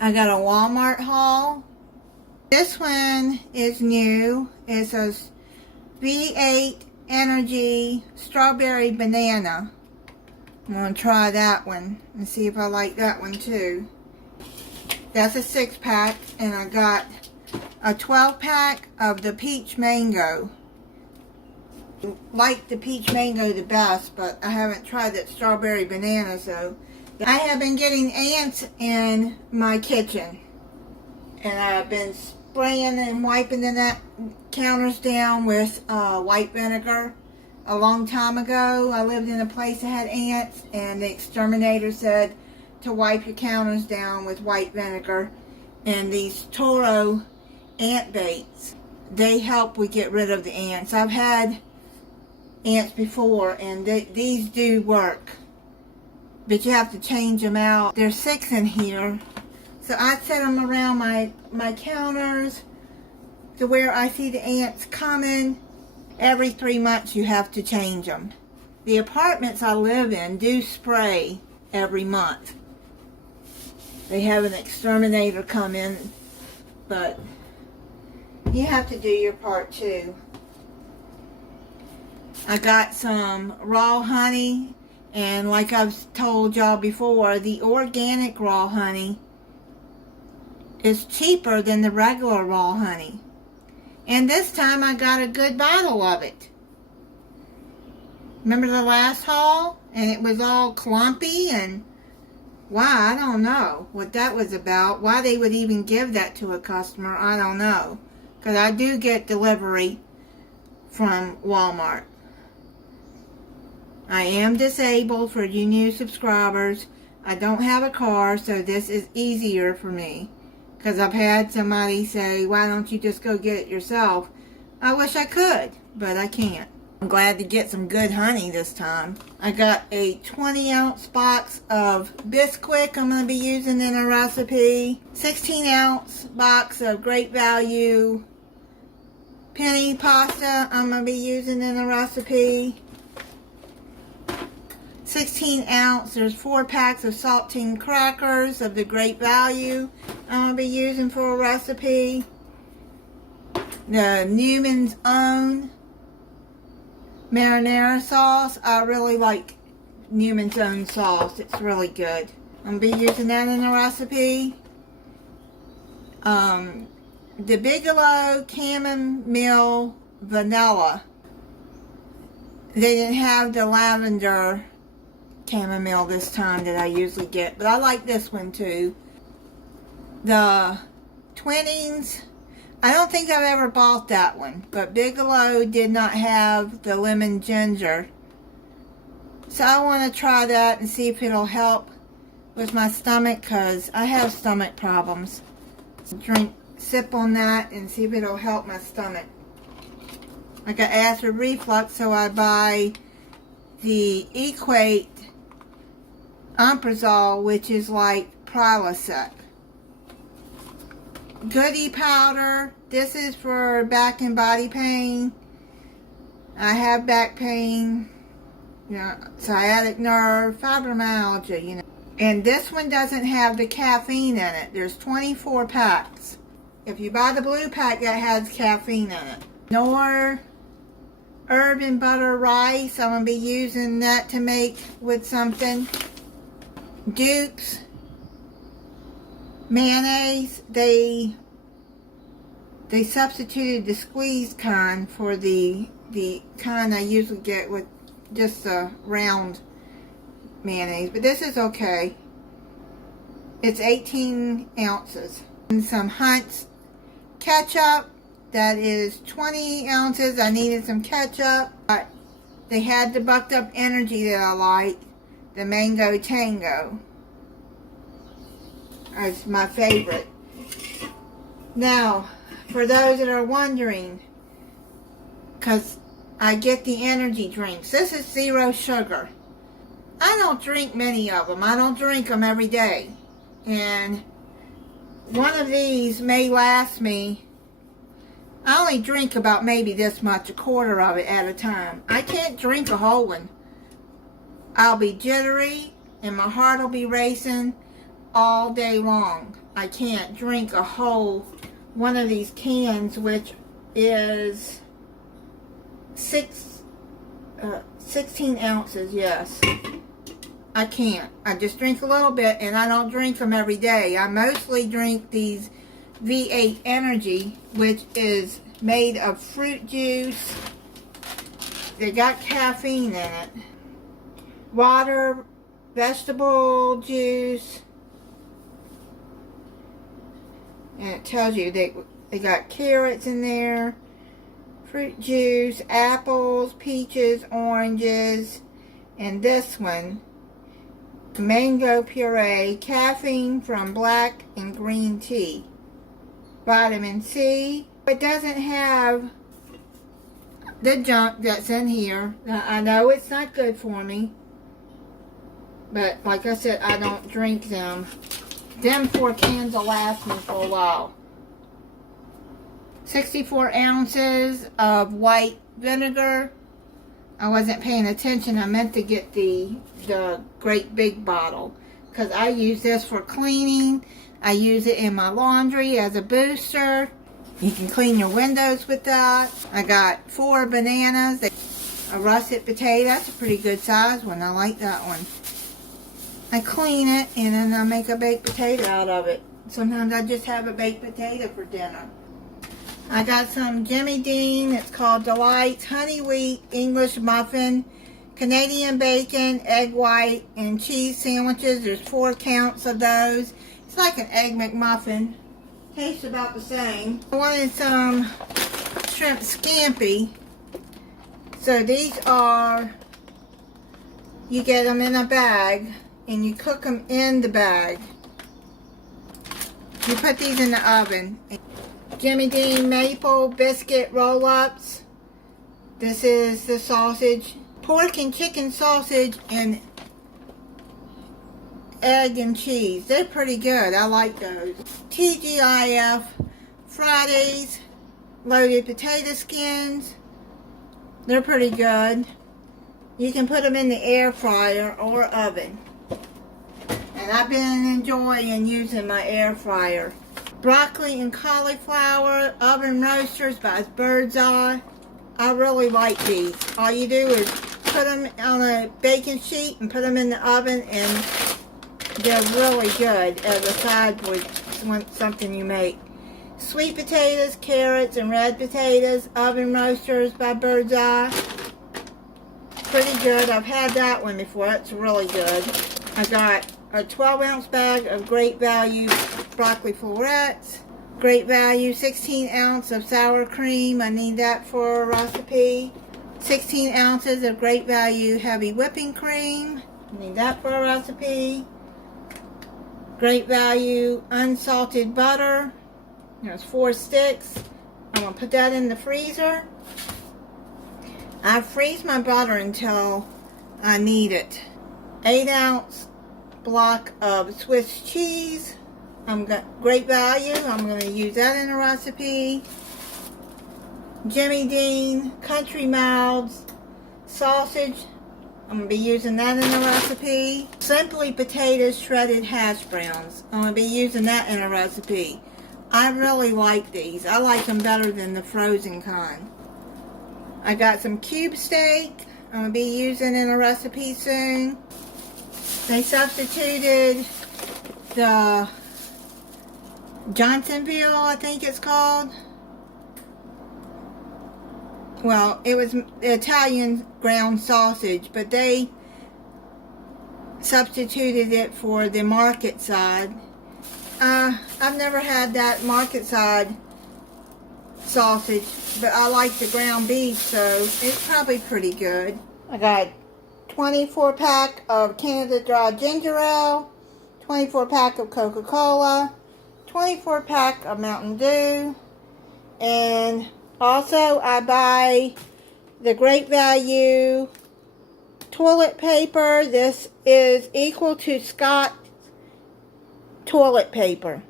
I got a Walmart haul. This one is new. It says V8 Energy Strawberry Banana. I'm going to try that one and see if I like that one too. That's a 6-pack, and I got a 12-pack of the Peach Mango. I like the Peach Mango the best, but I haven't tried that Strawberry Banana, so. I have been getting ants in my kitchen, and I've been spraying and wiping the counters down with white vinegar. A long time ago, I lived in a place that had ants, and the exterminator said to wipe your counters down with white vinegar. And these Toro ant baits, they help we get rid of the ants. I've had ants before, and these do work. But you have to change them out. There's 6 in here. So I set them around my counters to where I see the ants coming. Every 3 months you have to change them. The apartments I live in do spray every month. They have an exterminator come in, but you have to do your part too. I got some raw honey. And like I've told y'all before, the organic raw honey is cheaper than the regular raw honey. And this time I got a good bottle of it. Remember the last haul? And it was all clumpy and why, I don't know what that was about. Why they would even give that to a customer, I don't know. Because I do get delivery from Walmart. I am disabled for you new subscribers. I don't have a car, so this is easier for me. Because I've had somebody say, why don't you just go get it yourself? I wish I could, but I can't. I'm glad to get some good honey this time. I got a 20-ounce box of Bisquick I'm going to be using in a recipe. 16-ounce box of Great Value penny pasta I'm going to be using in a recipe. 16 ounce, there's 4 packs of saltine crackers of the Great Value I'm going to be using for a recipe. The Newman's Own marinara sauce. I really like Newman's Own sauce. It's really good. I'm going to be using that in a recipe. The Bigelow Chamomile Vanilla. They didn't have the lavender chamomile this time that I usually get, but I like this one too. The Twinings, I don't think I've ever bought that one, but Bigelow did not have the lemon ginger, so I want to try that and see if it'll help with my stomach, because I have stomach problems. Sip on that and see if it'll help my stomach. I got acid reflux, so I buy the Equate Omeprazole, which is like Prilosec. Goody powder. This is for back and body pain. I have back pain, sciatic nerve, fibromyalgia, And this one doesn't have the caffeine in it. There's 24 packs. If you buy the blue pack, that has caffeine in it. Nor herb and butter rice. I'm going to be using that to make with something. Duke's mayonnaise. They substituted the squeezed kind for the kind I usually get with just a round mayonnaise. But this is okay. It's 18 ounces. And some Hunt's ketchup. That is 20 ounces. I needed some ketchup. But they had the bucked up energy that I like. The Mango Tango. It's my favorite. Now, for those that are wondering, because I get the energy drinks. This is 0 sugar. I don't drink many of them. I don't drink them every day. And one of these may last me. I only drink about maybe this much, a quarter of it at a time. I can't drink a whole one. I'll be jittery and my heart will be racing all day long. I can't drink a whole one of these cans, which is 16 ounces, yes. I can't. I just drink a little bit, and I don't drink them every day. I mostly drink these V8 Energy, which is made of fruit juice. They got caffeine in it. Water, vegetable juice. And it tells you they got carrots in there, fruit juice, apples, peaches, oranges, and this one, mango puree, caffeine from black and green tea, vitamin C. It doesn't have the junk that's in here. Now, I know it's not good for me, but like I said, I don't drink them. Them 4 cans will last me for a while. 64 ounces of white vinegar. I wasn't paying attention. I meant to get the great big bottle, because I use this for cleaning. I use it in my laundry as a booster. You can clean your windows with that. I got 4 bananas. A russet potato. That's a pretty good size one. I like that one. I clean it and then I make a baked potato out of it. Sometimes I just have a baked potato for dinner. I got some Jimmy Dean. It's called Delights Honey Wheat English Muffin, Canadian bacon, egg white, and cheese sandwiches. There's 4 counts of those. It's like an egg McMuffin. Tastes about the same. I wanted some shrimp scampi. So these are, you get them in a bag and you cook them in the bag. You put these in the oven. Jimmy Dean maple biscuit roll-ups. This is the sausage. Pork and chicken sausage and egg and cheese. They're pretty good. I like those. TGIF Fridays loaded potato skins. They're pretty good. You can put them in the air fryer or oven. And I've been enjoying using my air fryer. Broccoli and cauliflower oven roasters by Bird's Eye. I really like these. All you do is put them on a baking sheet and put them in the oven, and they're really good as a side with something you make. Sweet potatoes, carrots, and red potatoes oven roasters by Bird's Eye. Pretty good. I've had that one before. It's really good. I got a 12-ounce bag of Great Value broccoli florets. Great Value 16 ounces of sour cream. I need that for a recipe. 16 ounces of Great Value heavy whipping cream. I need that for a recipe. Great Value unsalted butter. There's 4 sticks. I'm going to put that in the freezer. I freeze my butter until I need it. 8-ounce block of Swiss cheese. Great Value. I'm going to use that in a recipe. Jimmy Dean Country Mouths sausage. I'm going to be using that in a recipe. Simply Potatoes shredded hash browns. I'm going to be using that in a recipe. I really like these. I like them better than the frozen kind. I got some cube steak. I'm going to be using in a recipe soon. They substituted the Johnsonville, I think it's called. Well, it was Italian ground sausage, but they substituted it for the market side. I've never had that market side sausage, but I like the ground beef, so it's probably pretty good. I got 24 pack of Canada Dry Ginger Ale, 24 pack of Coca-Cola, 24 pack of Mountain Dew, and also I buy the Great Value toilet paper. This is equal to Scott toilet paper.